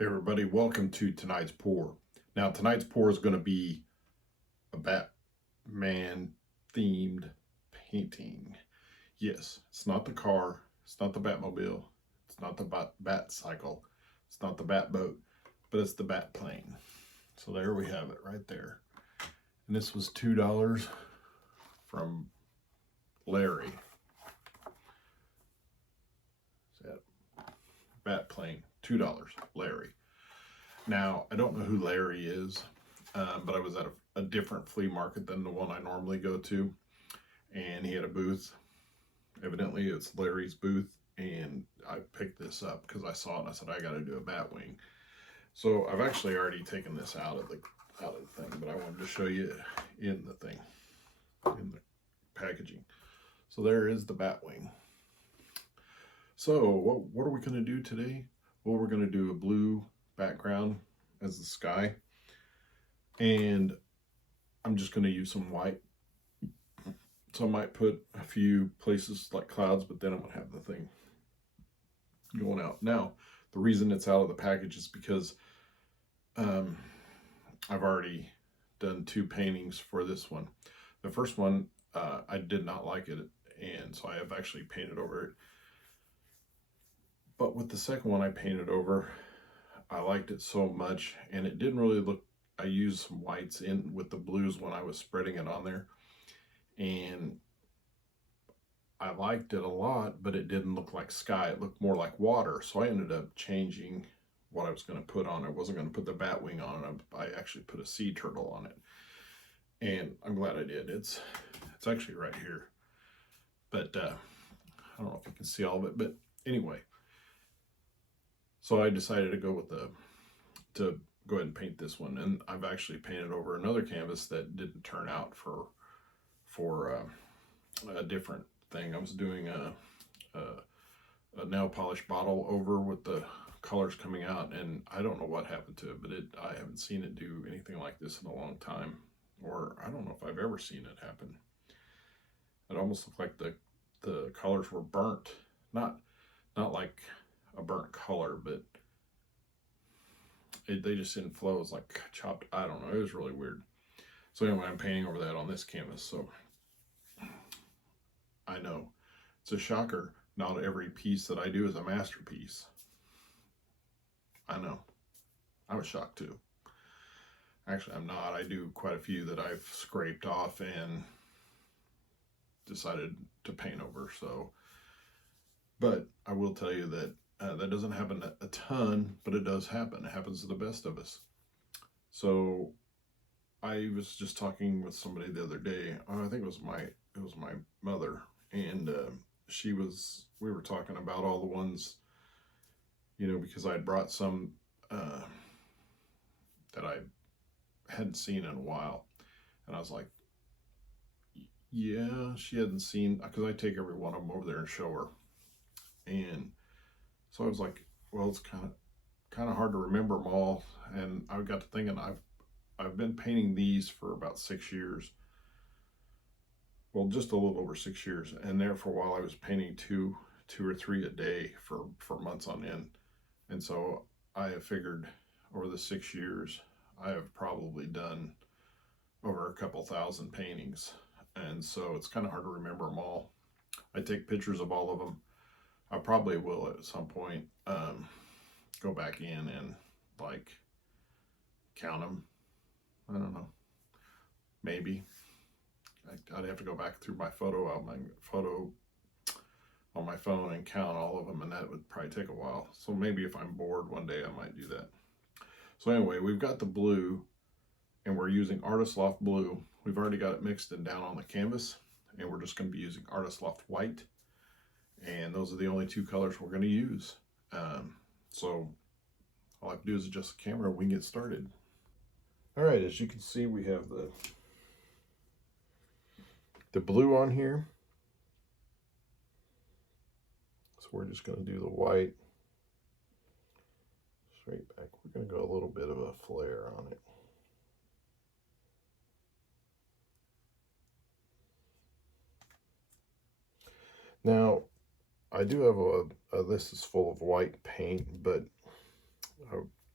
Hey everybody, welcome to tonight's pour. Now tonight's pour is going to be a Batman themed painting. Yes, it's not the car, it's not the Batmobile, it's not the bat cycle, it's not the bat boat, but it's the bat plane. So there we have it right there. And this was $2 from Larry. Bat plane, $2, Larry. Now, I don't know who Larry is, but I was at a different flea market than the one I normally go to, and he had a booth. Evidently, it's Larry's booth, and I picked this up because I saw it and I said, I got to do a bat wing. So I've actually already taken this out of the thing, but I wanted to show you in the thing, in the packaging. So there is the bat wing. So what are we going to do today? Well, we're going to do a blue background as the sky, and I'm just going to use some white. So I might put a few places like clouds, but then I'm going to have the thing going out. Now, the reason it's out of the package is because I've already done 2 paintings for this one. The first one, I did not like it, and so I have actually painted over it. But with the second one I painted over, I liked it so much, and it didn't really look, I used some whites in with the blues when I was spreading it on there, and I liked it a lot, but it didn't look like sky. It looked more like water. So I ended up changing what I was going to put on it. I wasn't going to put the bat wing on it. I actually put a sea turtle on it, and I'm glad I did. It's actually right here, but I don't know if you can see all of it, but anyway. So I decided to go with to go ahead and paint this one, and I've actually painted over another canvas that didn't turn out for a different thing. I was doing a nail polish bottle over with the colors coming out, and I don't know what happened to it, but I haven't seen it do anything like this in a long time, or I don't know if I've ever seen it happen. It almost looked like the colors were burnt, not like a burnt color, but they just didn't flow. It was like chopped. I don't know. It was really weird. So anyway, I'm painting over that on this canvas. So I know it's a shocker. Not every piece that I do is a masterpiece. I know. I was shocked too. Actually, I'm not. I do quite a few that I've scraped off and decided to paint over. So, but I will tell you that that doesn't happen a ton, but it does happen. It happens to the best of us. So I was just talking with somebody the other day. I think it was my mother, and we were talking about all the ones, because I had brought some that I hadn't seen in a while, and I was like, yeah, she hadn't seen, because I take every one of them over there and show her, and so I was like, well, it's kind of hard to remember them all, and I got to thinking, I've been painting these for about 6 years. Well, just a little over 6 years, and there for a while I was painting two or three a day for months on end, and so I have figured over the 6 years I have probably done over a couple thousand paintings, and so it's kind of hard to remember them all. I take pictures of all of them. I probably will at some point go back in and like count them. I don't know, maybe. I'd have to go back through my photo on my phone and count all of them, and that would probably take a while. So maybe if I'm bored one day, I might do that. So anyway, we've got the blue, and we're using Artist Loft blue. We've already got it mixed and down on the canvas, and we're just going to be using Artist Loft white, and those are the only 2 colors we're going to use. So all I have to do is adjust the camera and we can get started. All right, as you can see, we have the blue on here. So we're just going to do the white straight back. We're going to go a little bit of a flare on it. Now, I do have this is full of white paint, but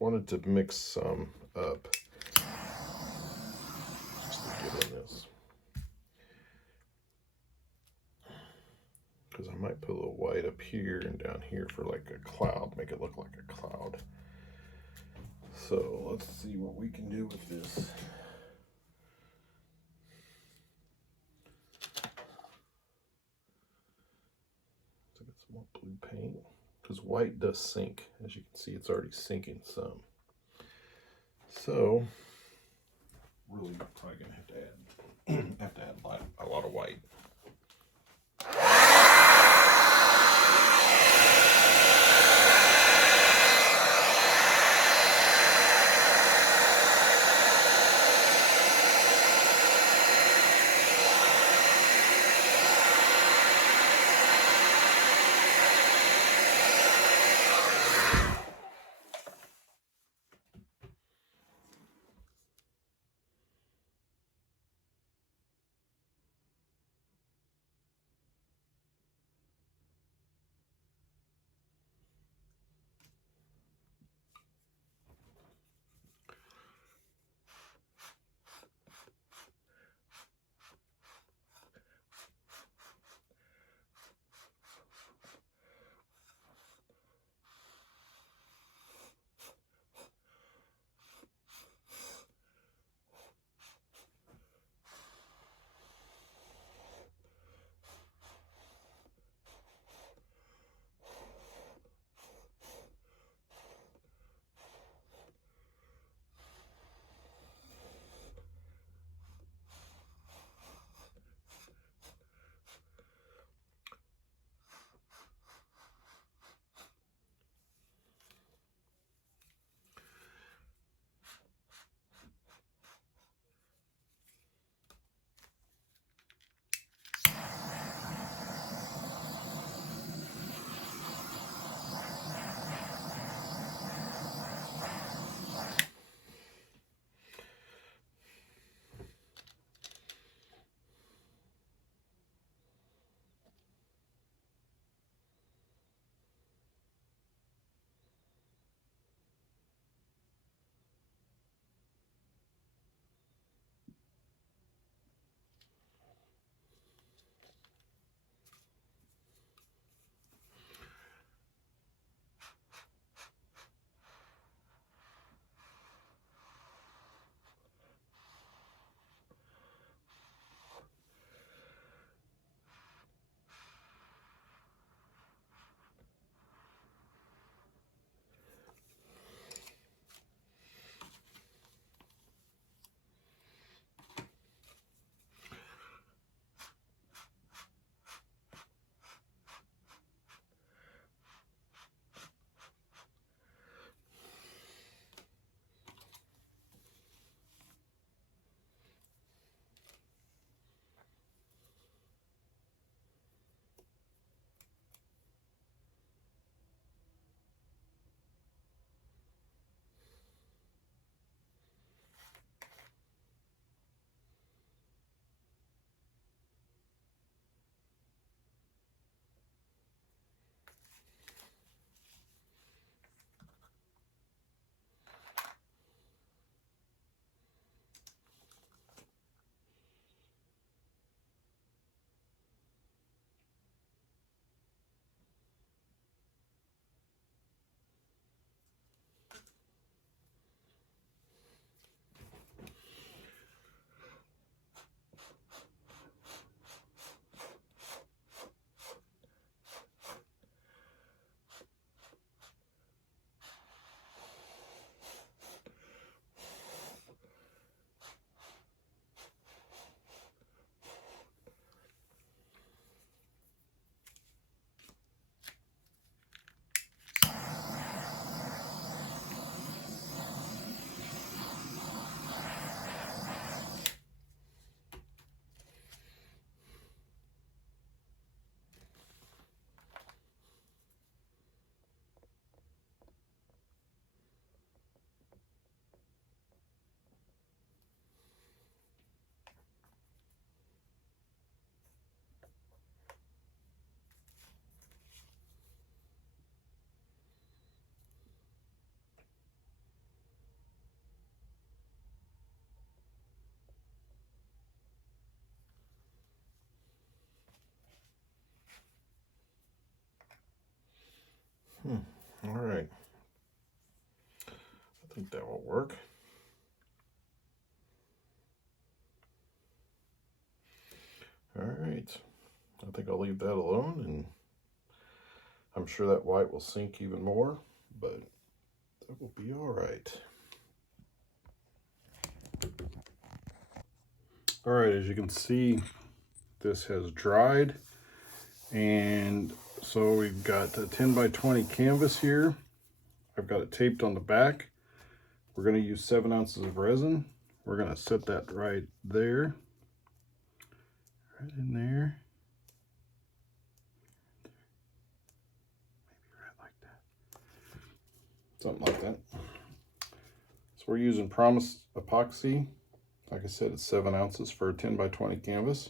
wanted to mix some up just to get in this. Because I might put a little white up here and down here for like a cloud, make it look like a cloud. So let's see what we can do with this. Let's get some more blue paint, because white does sink. As you can see, it's already sinking some. So really probably gonna have to add a lot of white. All right. I think that will work. All right. I think I'll leave that alone, and I'm sure that white will sink even more, but that will be all right. All right, as you can see, this has dried, and so we've got a 10 by 20 canvas here. I've got it taped on the back. We're going to use 7 ounces of resin. We're going to set that right there, right in there. Maybe right like that. Something like that. So we're using Promise epoxy. Like I said, it's 7 ounces for a 10 by 20 canvas.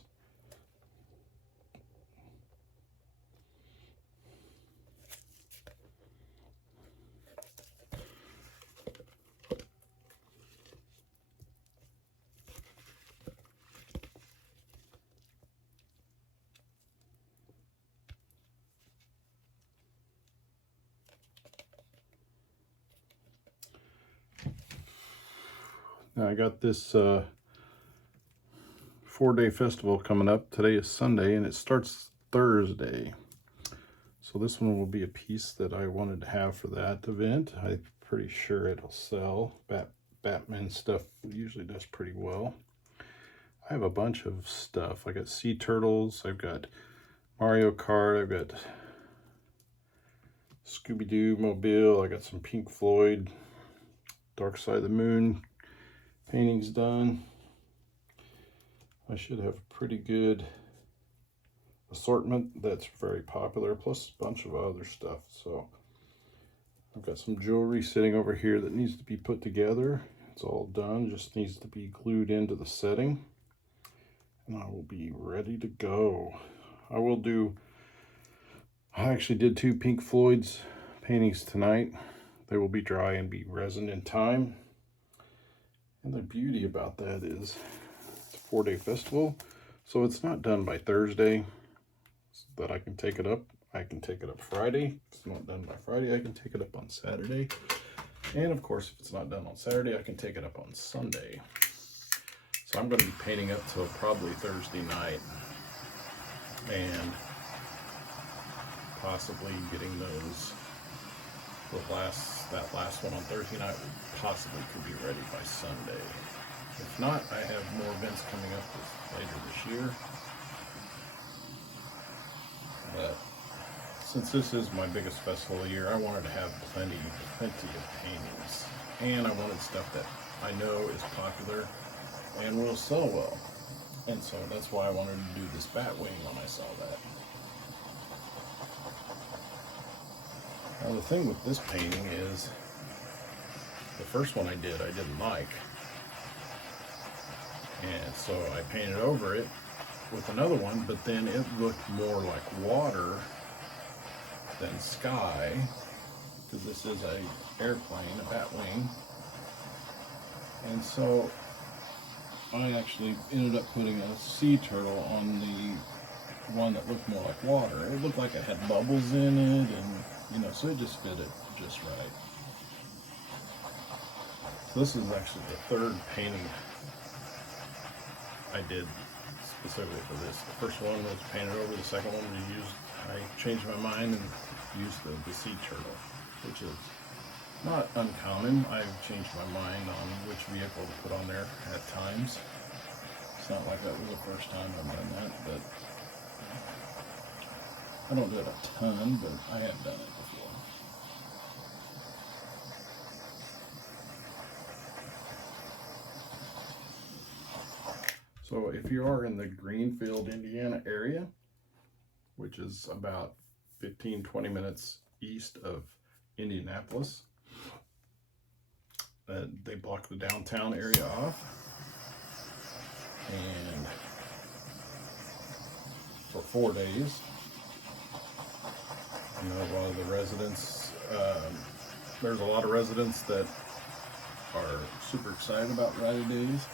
Now I got this 4-day festival coming up. Today is Sunday and it starts Thursday. So this one will be a piece that I wanted to have for that event. I'm pretty sure it'll sell. Batman stuff usually does pretty well. I have a bunch of stuff. I got sea turtles, I've got Mario Kart, I've got Scooby-Doo Mobile, I got some Pink Floyd, Dark Side of the Moon paintings done. I should have a pretty good assortment that's very popular, plus a bunch of other stuff. So I've got some jewelry sitting over here that needs to be put together. It's all done, just needs to be glued into the setting, and I will be ready to go. I actually did 2 Pink Floyd's paintings tonight. They will be dry and be resin in time. And the beauty about that is it's a 4-day festival, so it's not done by Thursday so that I can take it up. I can take it up Friday. If it's not done by Friday, I can take it up on Saturday. And of course, if it's not done on Saturday, I can take it up on Sunday. So I'm going to be painting up till probably Thursday night, and possibly getting those. That last one on Thursday night possibly could be ready by Sunday. If not, I have more events coming up later this year. But since this is my biggest festival of the year, I wanted to have plenty of paintings. And I wanted stuff that I know is popular and will sell well. And so that's why I wanted to do this bat wing when I saw that. Now the thing with this painting is, the first one I didn't like. And so I painted over it with another one, but then it looked more like water than sky, because this is an airplane, a bat wing. And so I actually ended up putting a sea turtle on the one that looked more like water. It looked like it had bubbles in it, and so it just fitted just right. So this is actually the 3rd painting I did specifically for this. The first one was painted over, the second one I changed my mind and used the sea turtle, which is not uncommon. I've changed my mind on which vehicle to put on there at times. It's not like that was the first time I've done that, but I don't do it a ton, but I have done it before. So if you are in the Greenfield, Indiana area, which is about 15-20 minutes east of Indianapolis, they block the downtown area off, and for 4 days, a lot of the residents, there's a lot of residents that are super excited about Rally Days.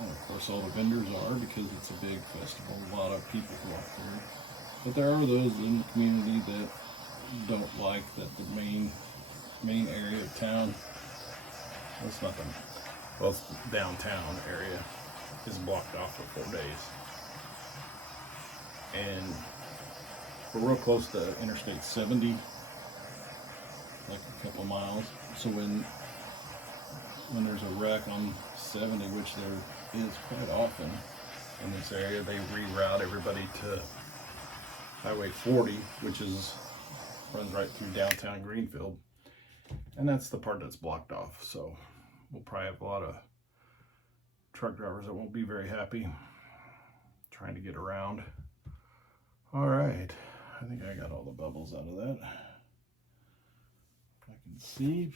And of course all the vendors are, because it's a big festival, a lot of people go out there. But there are those in the community that don't like that the main area of town, it's not the, well, it's the downtown area, is blocked off for 4 days. And we're real close to Interstate 70, like a couple miles. So when there's a wreck on 70, which there is quite often in this area, they reroute everybody to Highway 40, which runs right through downtown Greenfield, and that's the part that's blocked off. So we'll probably have a lot of truck drivers that won't be very happy trying to get around. All right, I think I got all the bubbles out of that. I can see.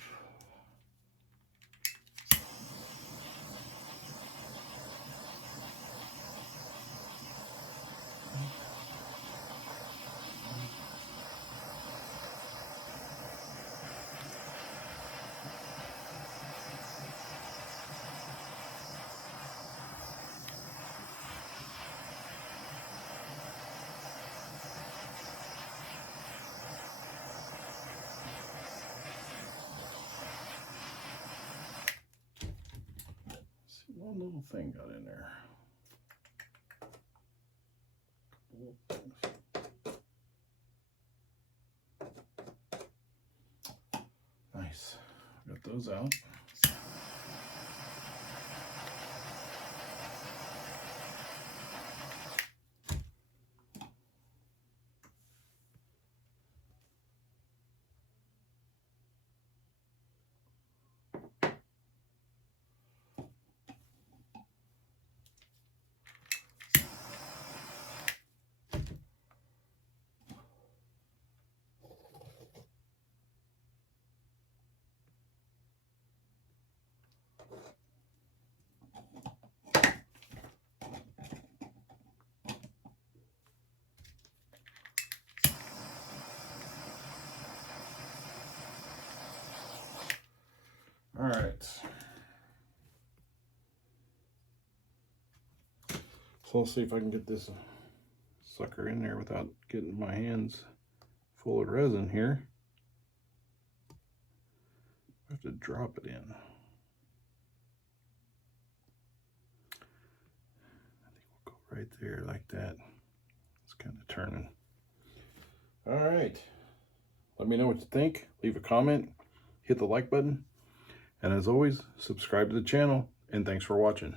One little thing got in there. Nice. Got those out. All right. So I'll see if I can get this sucker in there without getting my hands full of resin here. I have to drop it in. I think we'll go right there like that. It's kind of turning. All right. Let me know what you think. Leave a comment. Hit the like button. And as always, subscribe to the channel. And thanks for watching.